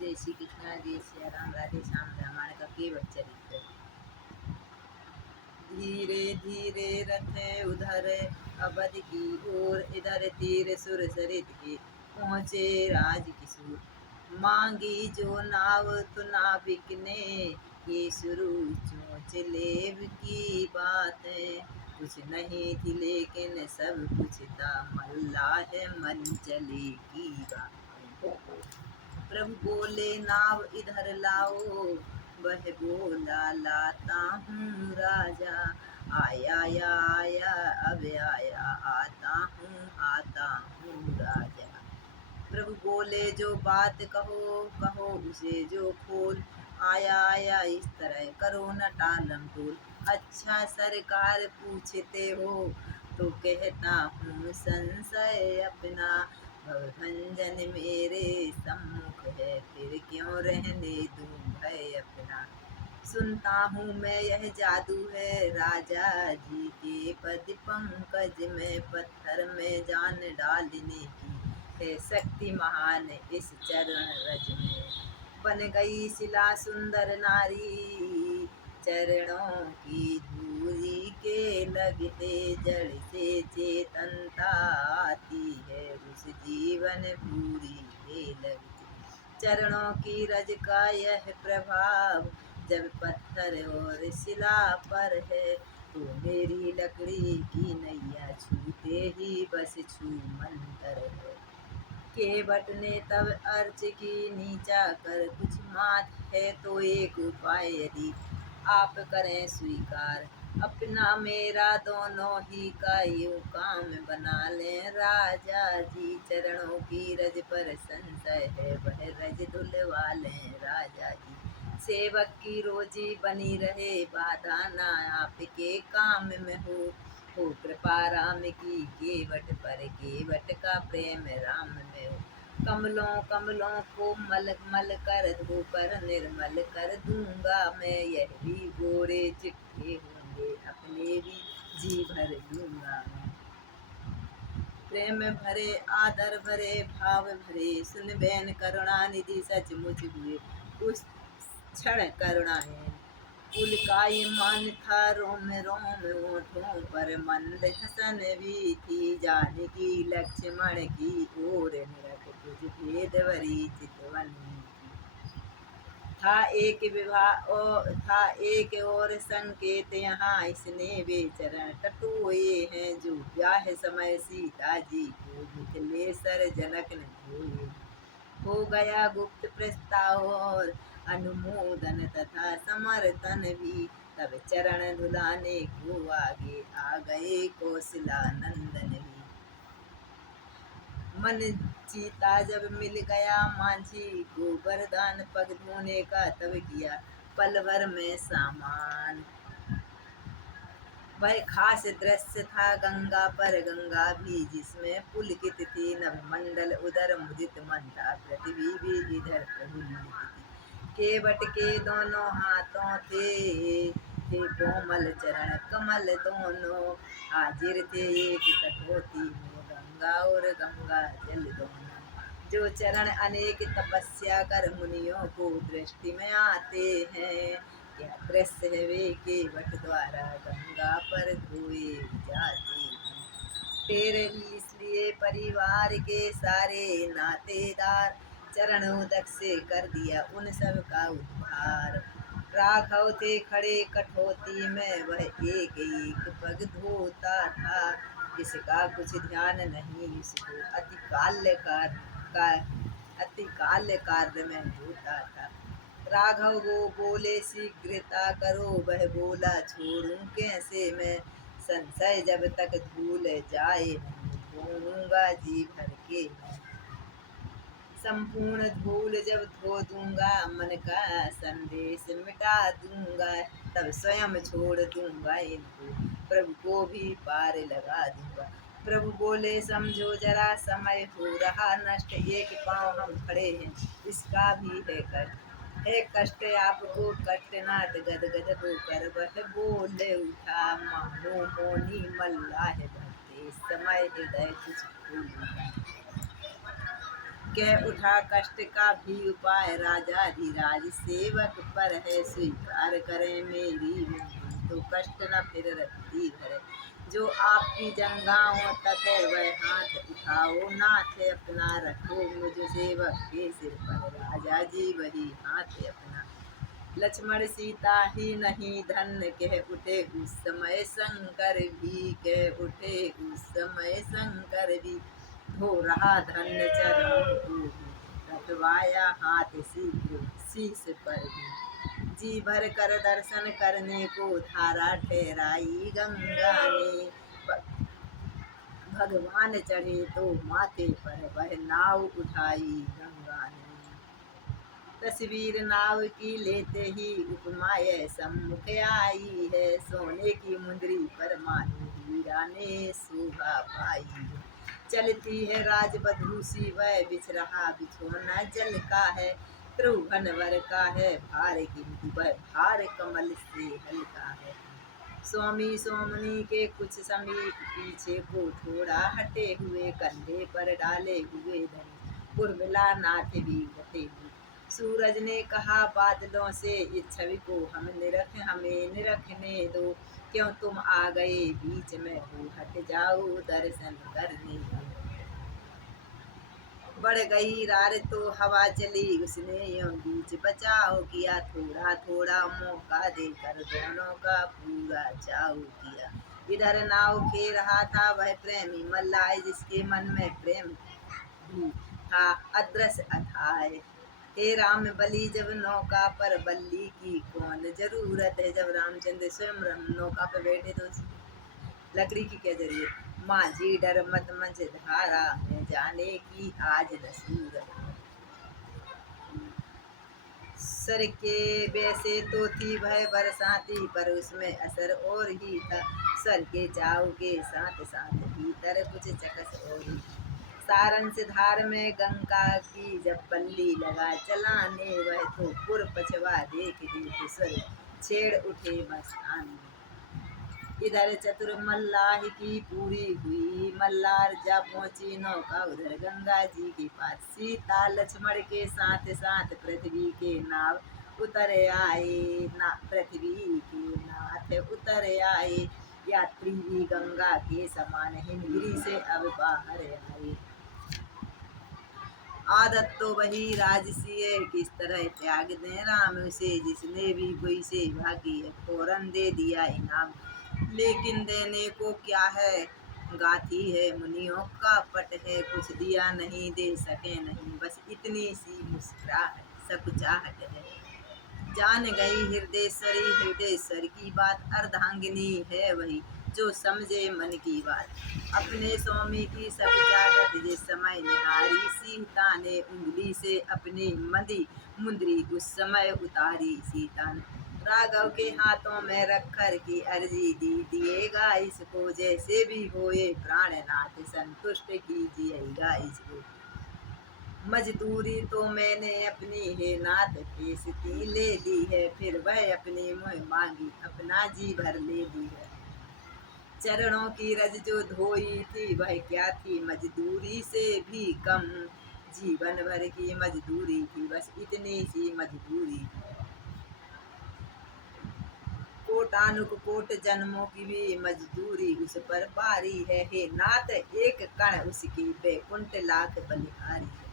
जय श्री कृष्णा, जय सिया राम, राधे श्याम। रामायण का केवट चरित्र। धीरे धीरे रथ उधर अवध की ओर, इधर तीर सुर सरित के पहुँचे राज किशोर। मांगी जो नाव तो नाविक ने, ये शुरू चोंच लेव की बात है। कुछ नहीं थी लेकिन सब कुछ था, मल्लाह मन चले की बात। प्रभु बोले नाव इधर लाओ, वह बोला लाता हूँ राजा। आया या आया अब आया, आता हूँ राजा। प्रभु बोले जो बात कहो कहो उसे जो खोल, आया आया इस तरह करो न टालम टोल। अच्छा सरकार पूछते हो तो कहता हूँ संशय अपना, भवभंजन मेरे सम्मुख है, फिर क्यों रहने दूँ भय अपना। सुनता हूँ मैं यह जादू है राजा जी के पद पंकज में, पत्थर में जान डालने की है शक्ति महान इस चरण रज में। बन गई शिला सुंदर नारी, चरणों की धूली के लगते जड़ से चेतनता आती है, उस जीवन भूरी के लगते चरणों की रज का यह प्रभाव, जब पत्थर और शिला पर है। तो मेरी लकड़ी की नैया छूते ही बस छू मंतर है। केवट ने तब अर्ज की नीचा कर कुछ मात है, तो एक उपाय यदि आप करें स्वीकार, अपना मेरा दोनों ही का यूं काम बना लें राजा जी। चरणों की रज पर संशय है, वह रज धुलवा लें राजा जी। सेवक की रोजी बनी रहे, बाधा ना आपके काम में हो कृपा राम की केवट पर, केवट का प्रेम राम में हो। कमलों कमलों को मल मल कर धोकर निर्मल कर दूंगा मैं, यह भी गोरे चिट्ठे होंगे अपने भी जी भर दूंगा मैं। प्रेम भरे आदर भरे भाव भरे, सुन बैन करुणा निधि सचमुच हुए उस क्षण करुणाएं। कुल का ये मान था रोम रोम ओठों पर, मंद हसन भी थी जानकी लक्ष्मण की ओर, निरख कुछ भेद भरी चितवन की। था एक और संकेत यहाँ, इसने वे चरण टटोए हैं, जो ब्याह समय सीता जी को मिथिलेश्वर जनक ने धोए। हो गया गुप्त प्रस्ताव और अनुमोदन तथा समर्थन भी, तब चरण धुलाने को आगे आ गए कौशलानंदन भी। मन चीता जब मिल गया मांझी को वरदान, पग धोने का तब किया पल भर में सामान। वह खास दृश्य था गंगा पर गंगा भी, जिसमें पुलकित थी नभमंडल उधर मुदित मन था, पृथ्वी भी इधर प्रफुल्लित थी। केवट के दोनों हाथों थे कोमल चरण कमल दोनों, हाजिर थे एक कठोती में गंगा और गंगा जल दोनों। जो चरण अनेक तपस्या कर मुनियों को दृष्टि में आते हैं, क्या दृश्य है वे केवट द्वारा गंगा पर धोए जाते हैं। तेरे इसलिए परिवार के सारे नातेदार, चरण उदक से कर दिया उन सब का उद्धार। राघव थे खड़े कठौती में, वह एक एक पग धोता था, इसका कुछ ध्यान नहीं इसको अति काल्य कार्य में होता था। राघव वो बोले शीघ्रता करो, वह बोला छोड़ूं कैसे मैं, संशय जब तक धूल जाए नहीं धोऊंगा जी भर के मैं। संपूर्ण धूल जब धो दूंगा, मन का संदेश मिटा दूंगा, तब स्वयं छोड़ दूंगा इनको, प्रभु को भी पार लगा दूंगा। प्रभु बोले समझो जरा समय हो रहा नष्ट, एक पाँव हम खड़े हैं इसका भी है कष्ट। है कष्ट आपको कष्टनाथ गदगद होकर वह बोले उठा, मानो मोनी मल्लाह भरते समय हृदय कुछ भूल उठा। कह उठा कष्ट का भी उपाय, राजाधिराज सेवक पर है स्वीकार करें मेरी विनती, तो कष्ट न फिर रत्ती भरे। जो आपकी जंघाओं तक है वह हाथ उठाओ, नाथ अपना रखो मुझ सेवक के सिर पर, राजा जी वही हाथ अपना। लक्ष्मण सीता ही नहीं धन्य कह उठे उस समय शंकर भी, कह उठे उस समय शंकर भी, हो रहा धन्य चरणों को भी, रखवाया हाथ शीघ्र शीश पर भी। जी भर कर दर्शन करने को धारा ठहराई गंगा ने, भगवान चढ़े तो माथे पर वह नाव उठाई गंगा ने। तस्वीर नाव की लेते ही उपमाय सम्मुख आई है, सोने की मुंदरी पर मानो हीरा ने शोभा पाई है। चलती है राजबधू सी वह बिछ रहा बिछोना जल का है, त्रिभुवन वर का है भार किंतु वह भार कमल से हल्का है। स्वामी सोमनी के कुछ समीप पीछे को थोड़ा हटे हुए, कंधे पर डाले हुए धनी उर्मिला नाथ भी डटे हुए। सूरज ने कहा बादलों से इस छवि को हमें निरखने दो, क्यों तुम आ गए बीच में हो, हट जाओ दर्शन करने दो। बढ़ गई रार तो हवा चली उसने यूं बीच बचाव किया, थोड़ा थोड़ा मौका देकर दोनों का पूरा चाव किया। इधर नाव खे रहा था वह प्रेमी मल्लाह, जिसके मन में प्रेम भी था अदृश्य अथाह। हे राम बलि जब नौका पर बल्ली की कौन जरूरत है, जब रामचंद्र स्वयं नौका पर बैठे तो लकड़ी की क्या जरूरत। माझी डर मत मच धारा में जाने की आज न सूरत। सर के वैसे तो थी वह बरसाती, पर उसमें असर और ही था, सर के चाव के साथ साथ भीतर कुछ चकस और ही। सारन से धार में गंगा की जब बल्ली लगा चलाने, वह तो पुर पछवा देख देख स्वर छेड़ उठे मस्ताने। इधर चतुर मल्लाह की पूरी हुई, मल्लार जा पहुंची नौका उधर गंगा जी के पास। सीता लक्ष्मण के साथ साथ पृथ्वी के नाव उतर आए, ना पृथ्वी के नाथ उतर आए। यात्री भी गंगा के समान हिमगिरी से अब बाहर आए। आदत तो वही राजसी है, किस तरह त्याग दें राम से, जिसने भी कोई सेवा की है फौरन दे दिया इनाम। लेकिन देने को क्या है, गाथी है मुनियों का पट है, कुछ दिया नहीं दे सके नहीं, बस इतनी सी मुस्कुराहट सकुचाहट है। जान गई हृदयेश्वरी हृदयेश्वर की बात, अर्धांगिनी है वही जो समझे मन की बात। अपने स्वामी की सकुचाहट जिस समय निहारी, सीता ने उंगली से अपनी मदी मुंदरी उस समय उतारी। सीता ने राघव के हाथों में रख कर की अर्जी दी, दिएगा इसको जैसे भी होए प्राणनाथ, संतुष्ट कीजिएगा इसको। मजदूरी तो मैंने अपनी है नाथ बेइज्जती ले दी है, फिर वह अपनी मुँह मांगी अपना जी भर ले दी है। चरणों की रज जो धोई थी वह क्या थी मजदूरी से भी कम, जीवन भर की मजदूरी थी बस इतनी सी मजदूरी। कोटानुक कोट जन्मों की भी मजदूरी उस पर भारी है, हे नाथ एक कण उसकी बैकुंठ लाख बलिहारी है।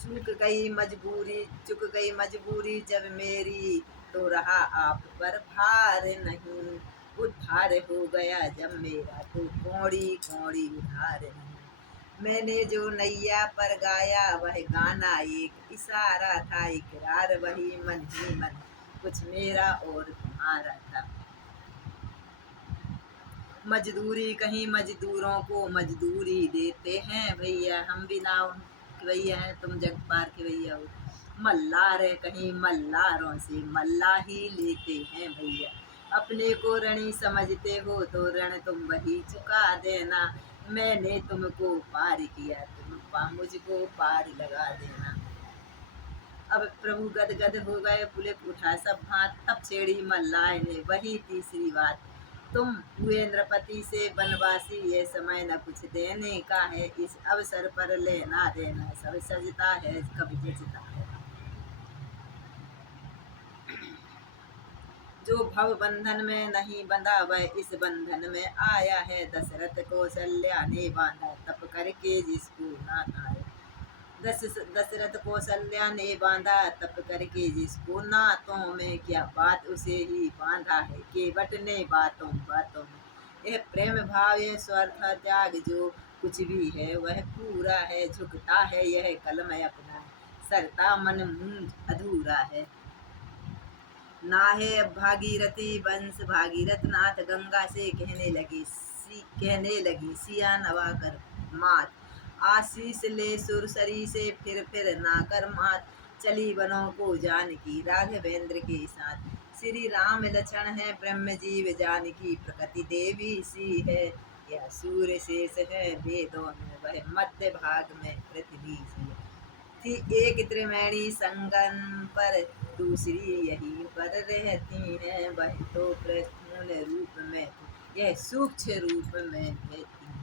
चुक गई मजबूरी जब मेरी, तो रहा आप पर भार नहीं, उद्धार हो गया जब मेरा तो कौड़ी कौड़ी उधार नहीं। मैंने जो नैया पर गाया वह गाना एक इशारा था, इकरार वही मन ही मन कुछ मेरा और तुम्हारा था। मजदूरी कहीं मजदूरों को मजदूरी देते हैं भैया, हम भी नाव भैया हैं तुम जग पार के भैया हो। मल्लार है कहीं मल्लारों से मल्ला ही लेते हैं भैया, अपने को ऋणी समझते हो तो ऋण तुम वही चुका देना। मैंने तुमको पार किया तुम मुझको पार लगा देना। अब प्रभु गदगद हो गए पुलिस उठा सब हाथ, तब छेड़ी मल्लाह ने वही तीसरी बात। तुम हुए नृपति से बनवासी, ये समय न कुछ देने का है, इस अवसर पर लेना देना सब सजता है, कभी जचता है। जो भव बंधन में नहीं बंधा, वह इस बंधन में आया है। दशरथ कौशल्या ने बांधा, तप करके जिसको नाता है। दशरथ कौशल्या ने बांधा, तप करके जिसको नातों में, क्या बात उसे ही बांधा है, केवट ने बातों बातों में। यह प्रेम भाव, यह स्वार्थ त्याग, जो कुछ भी है वह पूरा है। झुकता है यह कलम अपना, सरता मन मुंह अधूरा है। नाहे अब भागीरथी वंश, भागीरथ नाथ गंगा से कहने लगी सिया नवा कर मात। आशीष ले सुरसरी से, फिर ना कर मात। चली वनों को जानकी, राघवेंद्र के साथ। श्री राम लक्ष्मण है ब्रह्म जीव, जानकी प्रकृति देवी सी है। यह सूर्य शेष है वेदों में, वह मध्य भाग में पृथ्वी सी है। थी एक त्रिवेणी संगम पर, दूसरी यहीं पर रहती है। वह तो प्रस्थूल रूप में थी, यह सूक्ष्म रूप में रहती है।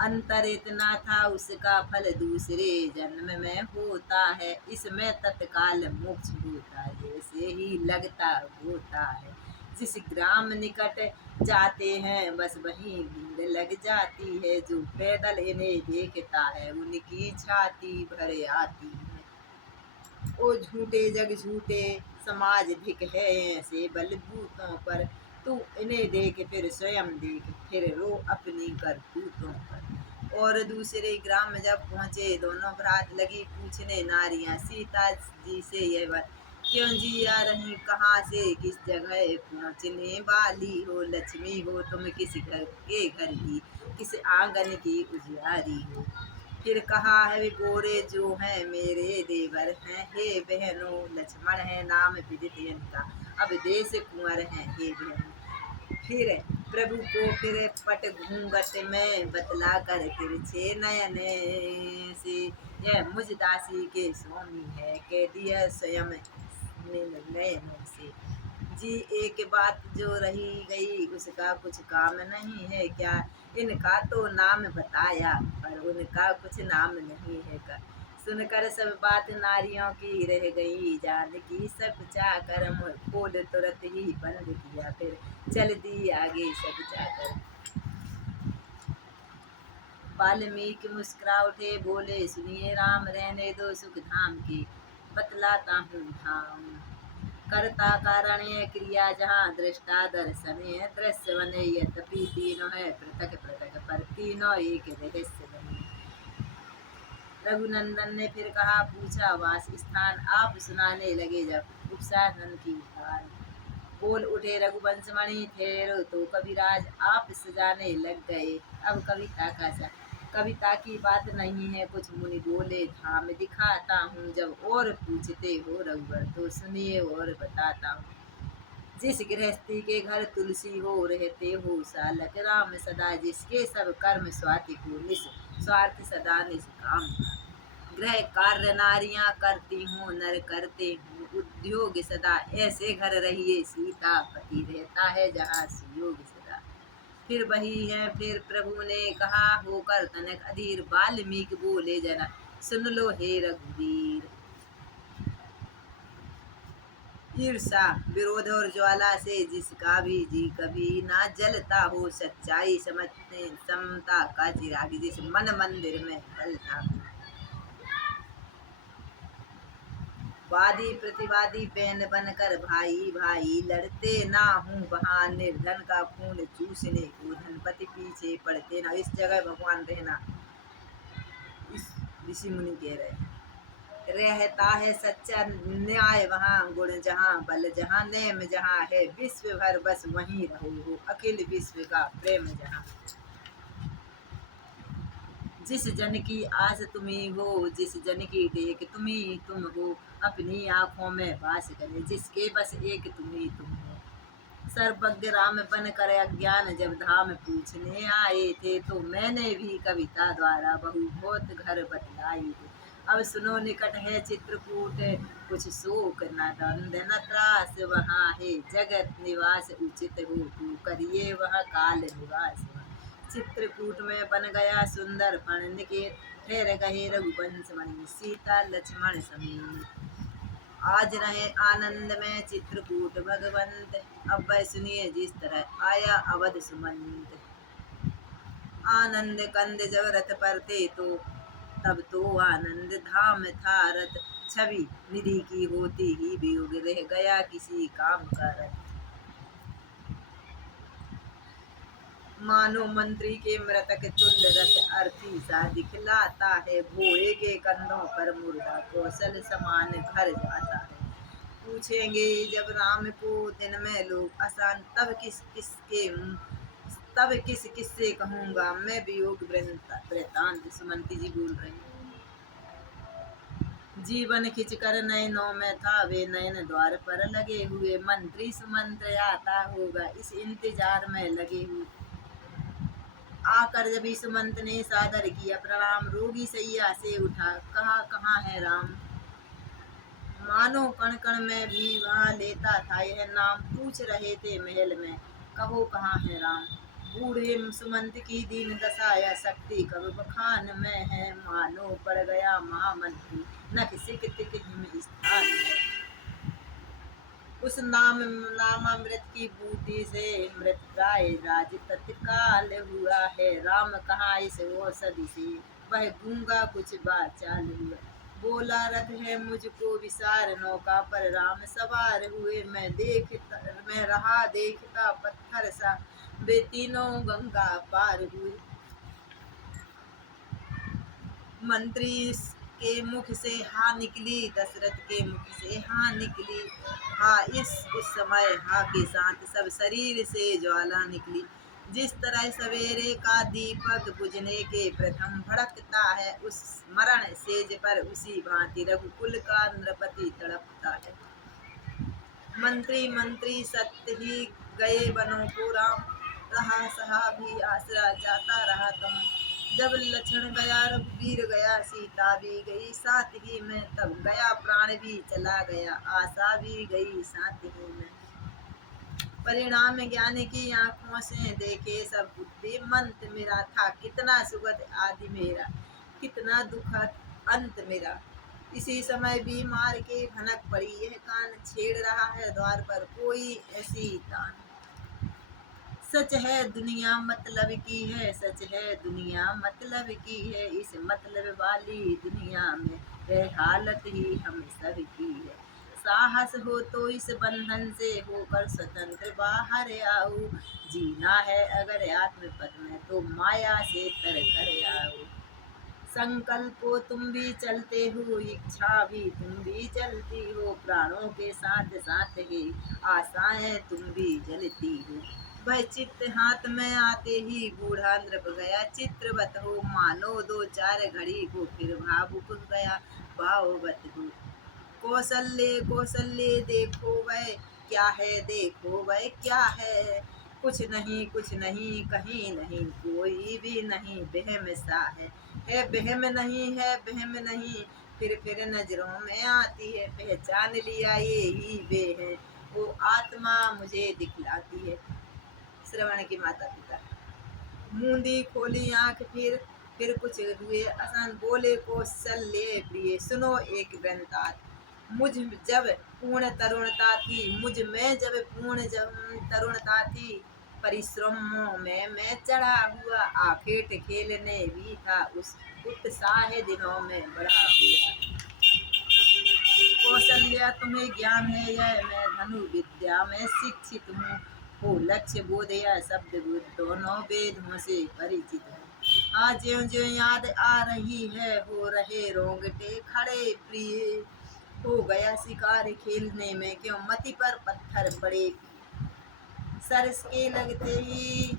अंतर इतना था उसका, फल दूसरे जन्म में होता है। इसमें तत्काल मोक्ष होता है, जैसे ही लगता होता है। जिस ग्राम निकट जाते हैं, बस वहीं भीड़ लग जाती है। जो पैदल इन्हें देखता है, उनकी छाती भर आती है। ओ झूठे जग झूठे, समाज धिक है ऐसे बलबूतों पर। तू इन्हें देख फिर स्वयं देख, फिर रो अपनी करतूतों पर। और दूसरे ग्राम में जब पहुँचे, दोनों भ्रात लगी पूछने नारियां सीता जी से यह बात, क्यों जी आ रही कहाँ से, किस जगह पहुँचने वाली हो। लक्ष्मी हो तुम किस घर के घर की, किस आंगन की उजियारी हो। फिर कहा है गोरे जो हैं मेरे देवर हैं, हे बहनों। लक्ष्मण है नाम विदित इनका, अब देश कुंवर हैं हे बहनों। फिर प्रभु को फिर पट घूंघट में बतला कर, तिरछे नयन से यह मुझ दासी के स्वामी है, कह दिया स्वयं नयनों से। जी एक बात जो रही गई, उसका कुछ काम नहीं है क्या। इनका तो नाम बताया, पर उनका कुछ नाम नहीं है का। सुनकर सब बात नारियों की रह गई, जानकी सब चाकर मुँह खोल तुरंत ही बंद किया। फिर चल दी आगे सब चाकर। वाल्मीकि मुस्कुरा उठे बोले, सुनिए राम रहने दो सुख धाम की, बतलाता हूँ धाम। कर्ता कारणीय क्रिया जहाँ, दृष्टा दर्शन दृश्य बने। यद्यपि तीनों है पृथक पृथक, पर तीनों एक रहस्य बने। रघुनंदन ने फिर कहा, पूछा वास स्थान, आप सुनाने लगे जब उपसाधन की धार। बोल उठे रघुवंश मणि, ठहरो तो कविराज, आप सजाने लग गए अब कविता की बात नहीं है कुछ। मुनि बोले, धाम दिखाता हूँ जब और पूछते हो रघुवर, तो सुनिए और बताता हूँ। जिस गृहस्थी के घर तुलसी हो, रहते हो सालक राम सदा। जिसके सब कर्म स्वातिको, निस्वार्थ सदा निष्काम। गृह कार्य नारियां करती हूँ, नर करते हूँ उद्योग सदा। ऐसे घर रहिए सीता, पति रहता है जहाँ सुयोग सदा। फिर वही है फिर प्रभु ने कहा, होकर तनक अधीर। वाल्मीकि बोले जना, सुन लो हे रघुवीर। ईर्षा विरोध और ज्वाला से जिसका भी जी कभी ना जलता हो, सच्चाई समझते समता का चिराग जिस मन मंदिर में जलता हो। वादी प्रतिवादी बैन बनकर, भाई भाई लड़ते ना हूँ वहाँ। निर्धन का खून चूसने को धनपति पीछे पड़ते ना। इस जगह भगवान रहना, इस ऋषि मुनि कह रहे हैं। रहता है सच्चा न्याय वहाँ, गुण जहाँ बल जहाँ नेम जहाँ है। विश्व भर बस वहीं रहो हो, अखिल विश्व का प्रेम जहाँ। जिस जन की आस तुम्ही हो, जिस जन की टेक तुम्ही तुम हो। अपनी आँखों में वास करे, जिसके बस एक तुम्ही तुम हो। सर्वज्ञ राम बन कर अज्ञान जब धाम पूछने आए थे, तो मैंने भी कविता द्वारा बहु बहुत घर बतलाई थे। अब सुनो निकट है चित्रकूट, कुछ शोक न दंद न त्रास वहाँ है, जगत निवास उचित हो तू करिए वह काल निवास। चित्रकूट में बन गया सुंदर फण निकेत, ठहर गए रघुवंश मणि सीता लक्ष्मण समेत। आज रहे आनंद में चित्रकूट भगवंत, अब वह सुनिए जिस तरह आया अवध सुमंत। आनंद कंद जब रथ पर थे तो तब तो आनंद धाम था रथ, छवि निधि की होती ही वियोग रह गया किसी काम का रथ। मानो मंत्री के मृतक तुल्य रथ अर्थी सा दिखलाता है, भोए के कंधों पर मुर्दा कौशल समान घर जाता है। पूछेंगे जब राम को दिन में लोग आसान, तब किस किससे कहूँगा मैं वियोग वृतांत। सुमंती जी बोल रहे हैं। जीवन खिंचकर नयनों में था वे नयन द्वार पर लगे हुए, मंत्री सुमंत्र आता होगा इस इंतजार में लगे हुए। आकर जब सुमंत ने सादर किया प्रणाम, रोगी सैया से उठा कहा कहाँ है राम। मानो कण कण में भी वहाँ लेता था यह नाम, पूछ रहे थे महल में कहो कहाँ है राम। बूढ़े सुमंत की दीन दशा या शक्ति कब बखान में है, मानो पड़ गया महामंत्री नख सिक तिक हिम स्थान में। उस नामामृत की बूटी से मृत प्राय राज तत्काल हुआ है, राम कहाँ इस औषधि से वह गूंगा कुछ बाचाल हुआ। बोला रथ है मुझको विसार नौका पर राम सवार हुए, मैं रहा देखता पत्थर सा वे तीनों गंगा पार हुए। मंत्री के मुख से हाँ निकली, दशरथ के मुख से हाँ निकली, हाँ इस समय हाँ के साथ सब शरीर से ज्वाला निकली। जिस तरह सवेरे का दीपक बुझने के प्रथम भड़कता है, उस मरण सेज पर उसी भांति रघुकुल का नृपति तड़पता है। मंत्री सत्य ही गए वनों को राम, रहा सहा भी आसरा जाता रहा तुम। जब लक्ष्मण गया रघुवीर गया सीता भी गई साथ ही में, तब गया प्राण भी चला गया आशा भी गई साथ ही में। परिणाम ज्ञान की आंखों से देखे सब बुद्धि मंत मेरा था, कितना सुगत आदि मेरा कितना दुखद अंत मेरा। इसी समय बीमार के भनक पड़ी यह कान, छेड़ रहा है द्वार पर कोई ऐसी तान। सच है दुनिया मतलब की है, सच है दुनिया मतलब की है, इस मतलब वाली दुनिया में यह हालत ही हम सब की है। साहस हो तो इस बंधन से होकर स्वतंत्र बाहर आओ, जीना है अगर आत्मपद में तो माया से तर कर आओ। संकल्प हो तुम भी चलते हो, इच्छा भी तुम भी चलती हो, प्राणों के साथ साथ ही आशाएं तुम भी जलती हो। वह चित्त हाथ में आते ही बूढ़ा नृप गया चित्रवत हो, मानो दो चार घड़ी को फिर भावुक गया भाववत हो। कौशल्य कौशल्य देखो वह क्या है, देखो वह क्या है, कुछ नहीं कहीं नहीं कोई भी नहीं, बहम सा है बहम नहीं है बहम नहीं, फिर नजरों में आती है, पहचान लिया ये ही वे है, वो आत्मा मुझे दिखलाती है। श्रवण की माता पिता मूंदी खोली आंख फिर कुछ हुए आसान, बोले कौशल्य प्रिय सुनो एक वृंतांत। मुझ जब पूर्ण तरुणता थी, मुझ में जब पूर्ण तरुणता थी, परिश्रमों में मैं चढ़ा हुआ, आखेट खेलने भी था उस उत्साह दिनों में बढ़ा हुआ। कौशल्या तुम्हें ज्ञान है यह मैं धनु विद्या में शिक्षित हूँ, हो लक्ष्य बोध या शब्द बोध दोनों वेदों से परिचित हूँ। आज ज्यों ज्यों याद आ रही है हो रहे रोंगटे खड़े प्रिय, हो गया शिकार खेलने में क्यों मति पर पत्थर पड़े। सरस के लगते ही